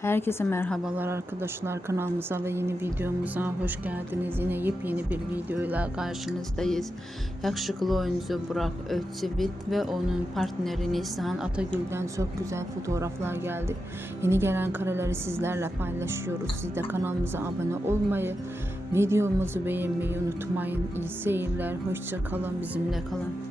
Herkese merhabalar arkadaşlar, kanalımıza ve yeni videomuza hoş geldiniz. Yine yepyeni bir videoyla karşınızdayız. Yakışıklı oyuncu Burak Özçivit ve onun partneri Neslihan Atagül'den çok güzel fotoğraflar geldi. Yeni gelen kareleri sizlerle paylaşıyoruz. Siz de kanalımıza abone olmayı, videomuzu beğenmeyi unutmayın. İyi seyirler, hoşça kalın, bizimle kalın.